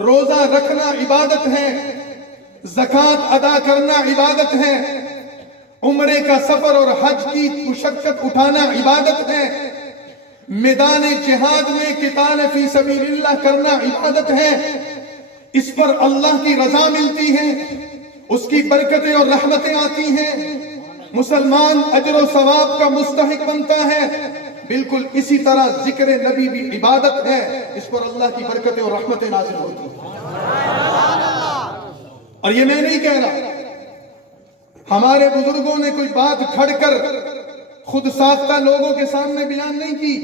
روزہ رکھنا عبادت ہے، زکوٰۃ ادا کرنا عبادت ہے، عمرے کا سفر اور حج کی مشقت اٹھانا عبادت ہے، میدان جہاد میں قتال فی سبیل اللہ کرنا عبادت ہے۔ اس پر اللہ کی رضا ملتی ہے، اس کی برکتیں اور رحمتیں آتی ہیں، مسلمان اجر و ثواب کا مستحق بنتا ہے۔ بالکل اسی طرح ذکر نبی بھی عبادت ہے، اس پر اللہ کی برکتیں اور رحمتیں نازل ہوتی ہیں۔ اور یہ میں نہیں کہہ رہا، ہمارے بزرگوں نے کوئی بات کھڑ کر خود ساختہ لوگوں کے سامنے بیان نہیں کی،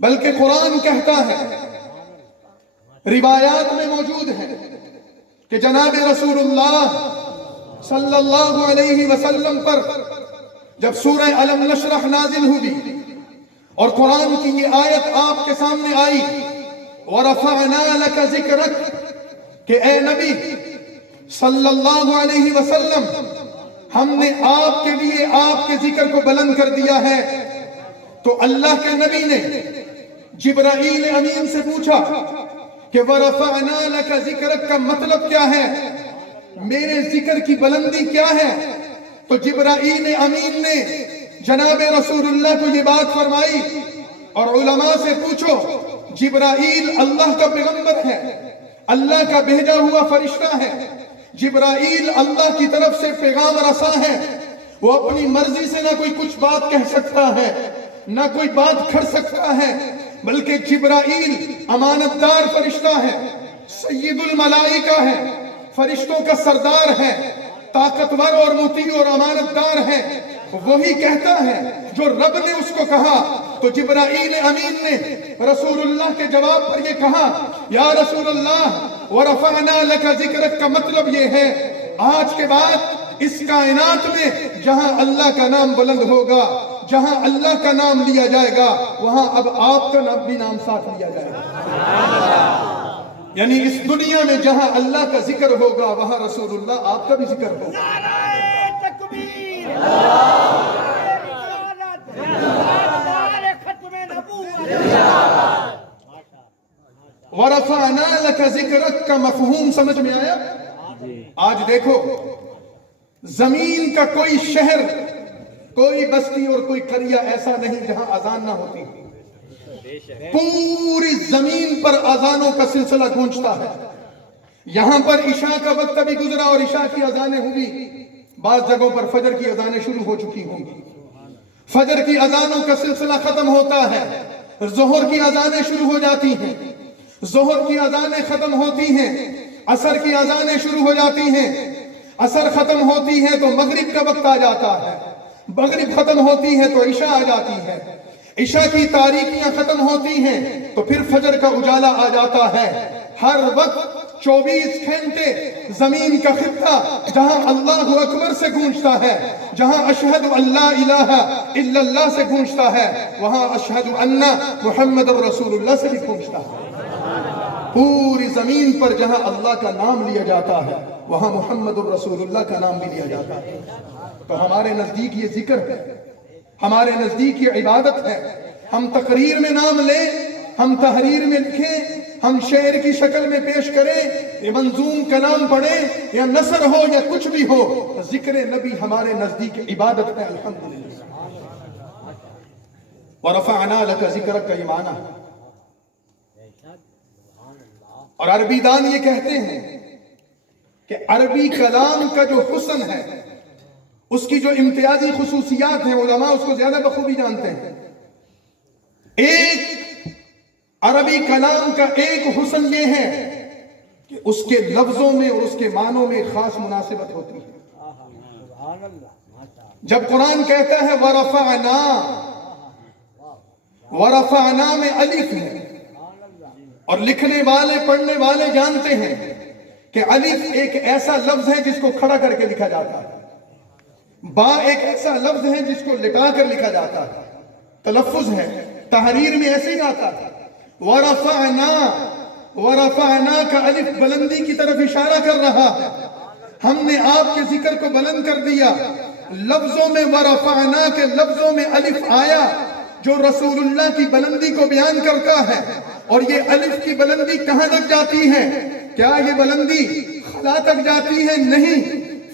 بلکہ قرآن کہتا ہے، روایات میں موجود ہے کہ جناب رسول اللہ صلی اللہ علیہ وسلم پر جب سورہ الم نشرح نازل ہوئی اور قرآن کی یہ آیت آپ کے سامنے آئی، وَرَفَعْنَا لَكَ ذِكْرَكَ، کہ اے نبی صلی اللہ علیہ وسلم، ہم نے آپ کے لیے آپ کے ذکر کو بلند کر دیا ہے۔ تو اللہ کے نبی نے جبرائیل امین سے پوچھا کہ وَرَفَعْنَا لَكَ ذِكْرَكَ کا مطلب کیا ہے، میرے ذکر کی بلندی کیا ہے؟ تو جبرائیل امین نے جناب رسول اللہ کو یہ بات فرمائی، اور علماء سے پوچھو، جبرائیل اللہ کا پیغمبر ہے، اللہ کا بھیجا ہوا فرشتہ ہے، جبرائیل اللہ کی طرف سے پیغام رساں ہے، وہ اپنی مرضی سے نہ کوئی کچھ بات کہہ سکتا ہے، نہ کوئی بات کھڑ سکتا ہے، بلکہ جبرائیل امانتدار فرشتہ ہے، سید الملائکہ ہے، فرشتوں کا سردار ہے، طاقتور اور مطیع اور امانتدار ہے، وہی کہتا ہے جو رب نے اس کو کہا۔ تو جبرائیل امین نے رسول اللہ کے جواب پر یہ کہا، یا رسول اللہ وَرَفَعْنَا لَكَ ذِكْرَكَ کا مطلب یہ ہے، آج کے بعد اس کائنات میں جہاں اللہ کا نام بلند ہوگا، جہاں اللہ کا نام لیا جائے گا، وہاں اب آپ کا بھی نام ساتھ لیا جائے گا۔ یعنی اس دنیا میں جہاں اللہ کا ذکر ہوگا، وہاں رسول اللہ آپ کا بھی ذکر ہوگا۔ نعرہ تکبیر، وَرَفَعْنَا لَكَ ذِكْرَكَ کا مفہوم سمجھ میں آیا؟ آج دیکھو، زمین کا کوئی شہر، کوئی بستی اور کوئی قریہ ایسا نہیں جہاں اذان نہ ہوتی، پوری زمین پر اذانوں کا سلسلہ گونجتا ہے۔ یہاں پر عشاء کا وقت ابھی گزرا اور عشاء کی اذانیں ہوئی، بعض جگہوں پر فجر کی اذانیں شروع ہو چکی ہوں گی، فجر کی اذانوں کا سلسلہ ختم ہوتا ہے، ظہر کی اذانیں شروع ہو جاتی ہیں، ظہر کی اذانیں ختم ہوتی ہیں، عصر کی اذانیں شروع ہو جاتی ہیں، عصر ختم ہوتی ہے تو مغرب کا وقت آ جاتا ہے، مغرب ختم ہوتی ہے تو عشاء آ جاتی ہے، عشاء کی تاریکیاں ختم ہوتی ہیں تو پھر فجر کا اجالا آ جاتا ہے۔ ہر وقت 24 گھنٹے زمین کا خطہ جہاں اللہ اکبر سے گونجتا ہے، جہاں اشہد ان لا الہ الا اللہ سے گونجتا ہے، وہاں اشہد ان محمد رسول اللہ سے بھی گونجتا ہے۔ پوری زمین پر جہاں اللہ کا نام لیا جاتا ہے، وہاں محمد رسول اللہ کا نام بھی لیا جاتا ہے۔ تو ہمارے نزدیک یہ ذکر ہے، ہمارے نزدیک یہ عبادت ہے۔ ہم تقریر میں نام لیں، ہم تحریر میں لکھیں، ہم شعر کی شکل میں پیش کریں، یہ منظوم کلام پڑھیں، یا نثر ہو یا کچھ بھی ہو، ذکر نبی ہمارے نزدیک عبادت ہے۔ الحمدللہ۔ وَرَفَعْنَا لَكَ ذِكْرَكَ کا یہ معنی ہے۔ اور عربی دان یہ کہتے ہیں کہ عربی کلام کا جو حسن ہے، اس کی جو امتیازی خصوصیات ہیں، علماء اس کو زیادہ بخوبی جانتے ہیں۔ ایک عربی کلام کا ایک حسن یہ ہے کہ اس کے لفظوں میں اور اس کے معنوں میں خاص مناسبت ہوتی ہے۔ جب قرآن کہتا ہے وَرَفَعْنَا، وَرَفَعْنَا میں الف ہے، اور لکھنے والے پڑھنے والے جانتے ہیں کہ الف ایک ایسا لفظ ہے جس کو کھڑا کر کے لکھا جاتا ہے، با ایک ایسا لفظ ہے جس کو لٹا کر لکھا جاتا ہے، تلفظ ہے، تحریر میں ایسے ہی آتا ہے۔ وَرَفَعْنَا، وَرَفَعْنَا کا الف بلندی کی طرف اشارہ کر رہا ہے، ہم نے آپ کے ذکر کو بلند کر دیا۔ لفظوں میں وَرَفَعْنَا کے لفظوں میں الف آیا جو رسول اللہ کی بلندی کو بیان کرتا ہے، اور یہ الف کی بلندی کہاں تک جاتی ہے؟ کیا یہ بلندی خلا تک جاتی ہے؟ نہیں۔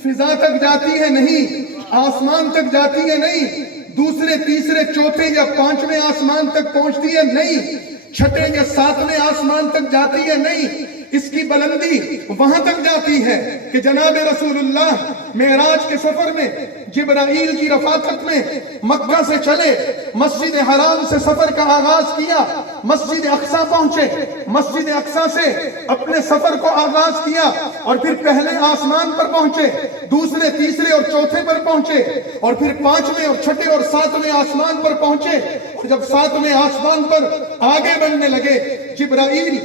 فضا تک جاتی ہے؟ نہیں۔ آسمان تک جاتی ہے؟ نہیں۔ دوسرے تیسرے چوتھے یا پانچویں آسمان تک پہنچتی ہے؟ نہیں۔ چھٹے یا ساتویں آسمان تک جاتی ہے؟ نہیں۔ اس کی بلندی وہاں تک جاتی ہے کہ جناب رسول اللہ معراج کے سفر میں جبرائیل کی رفاقت میں مکہ سے چلے، مسجد حرام سے سفر کا آغاز کیا، مسجد اقصی پہنچے، مسجد اقصی سے اپنے سفر کو آغاز کیا اور پھر پہلے آسمان پر پہنچے، دوسرے تیسرے اور چوتھے پر پہنچے اور پھر پانچویں اور چھٹے اور ساتویں آسمان پر پہنچے، اور جب ساتویں آسمان پر آگے بڑھنے لگے جبرائیل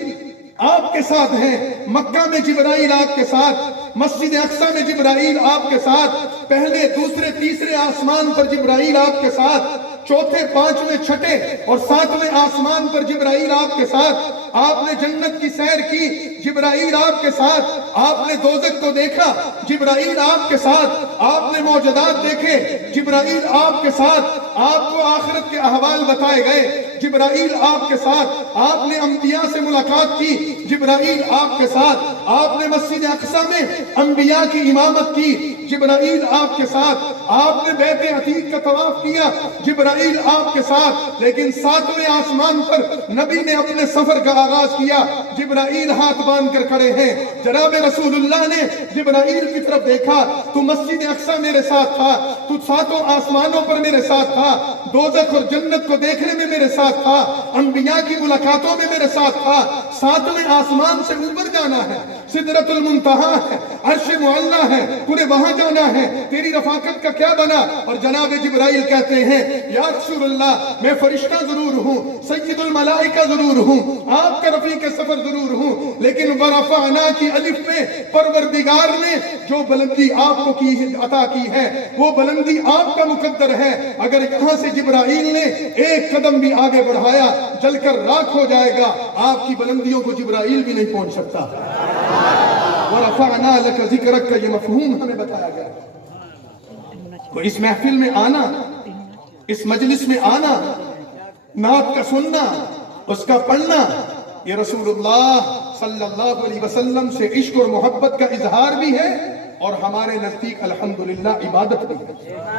آپ کے ساتھ ہیں، مکہ میں جبرائیل آپ کے ساتھ، مسجد اقصی میں جبرائیل آپ کے ساتھ، پہلے دوسرے تیسرے آسمان پر جبرائیل آپ کے ساتھ، چوتھے پانچویں چھٹے اور ساتویں آسمان پر جبرائیل آپ کے ساتھ، آپ نے جنت کی سیر کی، جبرائیل آپ کے ساتھ، آپ نے دوزخ کو دیکھا، جبرائیل آپ کے ساتھ، آپ نے موجودات دیکھے، جبرائیل آپ کے ساتھ، آپ کو آخرت کے احوال بتائے گئے، جبرائیل آپ کے ساتھ، آپ نے انبیاء سے ملاقات کی، جبرائیل آپ کے ساتھ، آپ نے مسجد اقصی میں انبیاء کی امامت کی، جبرائیل آپ کے ساتھ، آپ نے بیت عتیق کا طواف کیا، جبرائیل آپ کے ساتھ، لیکن ساتویں آسمان پر نبی نے اپنے سفر کا آغاز کیا، جبرائیل ہاتھ باندھ کر کھڑے ہیں، جناب رسول اللہ نے جبرائیل کی طرف دیکھا، تو مسجد اقصی میرے ساتھ تھا، تو ساتوں آسمانوں پر میرے ساتھ تھا، دوزخ اور جنت کو دیکھنے میں میرے ساتھ تھا، انبیاء کی ملاقاتوں میں میرے ساتھ تھا، ساتویں آسمان سے اوپر جانا ہے، سدرۃ المنتہا ہے، عرش معلیٰ ہے، تجھے وہاں جانا ہے، تیری رفاقت کا کیا بنا؟ اور جناب جبرائیل کہتے ہیں یا رسول اللہ میں فرشتہ ضرور ہوں، سید الملائکہ ضرور ہوں، آپ کا رفیق سفر ضرور ہوں، لیکن ورفعنا کی الف میں پروردگار نے جو بلندی آپ کو عطا کی ہے وہ بلندی آپ کا مقدر ہے، اگر یہاں سے جبرائیل نے ایک قدم بھی آگے بڑھایا جل کر راکھ ہو جائے گا، آپ کی بلندیوں کو جبرائیل بھی نہیں پہنچ سکتا۔ وَرَفَعْنَا لَكَ ذِكْرَكَ یہ مفہوم ہمیں بتایا گیا۔ تو اس محفل میں آنا، اس مجلس میں آنا، نعت کا سننا، اس کا پڑھنا، یہ رسول اللہ صلی اللہ علیہ وسلم سے عشق اور محبت کا اظہار بھی ہے اور ہمارے نزدیک الحمدللہ عبادت بھی ہے۔